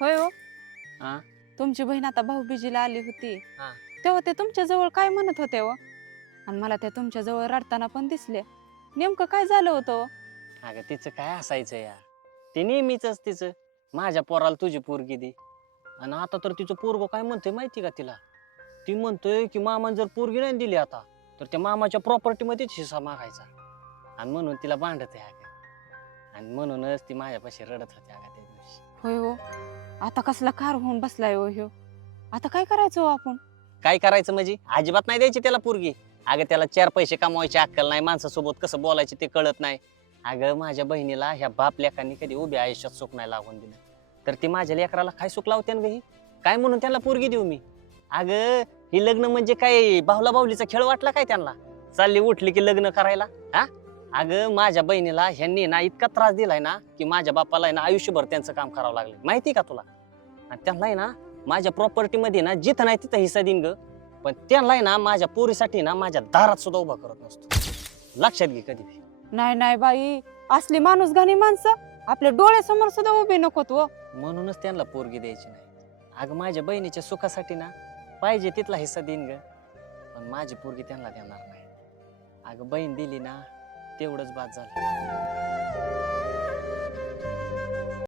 होय हो. हा तुमची बहीण आता भाऊबीजीला आली होती हा. तेव्हा ते तुमच्या जवळ काय म्हणत होते हो? आणि मला त्या तुमच्या जवळ रडताना पण दिसले. नेमकं काय झालं होतं? अगं तिचं काय असायचं या, ते नेहमीच तिचं माझ्या पोराला तुझी पोरगी दे. आणि आता तर तिचं पोरग काय म्हणतोय माहिती का तिला? ती म्हणतोय की मामाने जर पोरगी नाही दिली आता तर त्या मामाच्या प्रॉपर्टी मध्येच हिस्सा मागायचा. आणि म्हणून तिला भांडत आहे अगं. आणि म्हणूनच ती माझ्यापाशी रडत होती अगं त्या दिवशी. होय हो. आता कसला कार होऊन बसलाय हो ह्यो. आता काय करायचं हो आपण? काय करायचं म्हणजे अजिबात नाही द्यायची त्याला पोरगी. अगं त्याला 4 पैसे कमवायची अक्कल नाही, माणसासोबत कसं बोलायचे ते कळत नाही. अगं माझ्या बहिणीला ह्या बाप लेकांनी कधी उभ्या आयुष्यात सुख नाही लागून दिलं, तर ती माझ्या लेकराला काय सुख लावते ना ही? काय म्हणून त्यांना पोरगी देऊ मी? अगं ही लग्न म्हणजे काय बाहुला बाहुलीचा खेळ वाटला काय त्यांना? चालली उठली की लग्न करायला हा? अगं माझ्या बहिणीला ह्यांनी ना इतका त्रास दिलाय ना की माझ्या बापाला आहे ना आयुष्यभर त्यांचं काम करावं लागलं, माहिती का तुला? आणि त्यांना आहे ना माझ्या प्रॉपर्टी मध्ये ना जिथं नाही तिथं हिस्सा देईन ग. पण त्यांना आहे ना माझ्या पोरीसाठी ना माझ्या दारात सुद्धा उभा करत नसतो. लक्षात घे कधी बी. नाही नाही बाई, असली माणूस घाणी माणसं आपल्या डोळ्यासमोर सुद्धा उभी नकोत हो. म्हणूनच त्यांना पोरगी द्यायची नाही. अगं माझ्या बहिणीच्या सुखासाठी ना पाहिजे तिथला हिस्सा देईन ग, पण माझी पोरगी त्यांना देणार नाही. अगं बहीण दिली ना तेवढंच बाद झालं.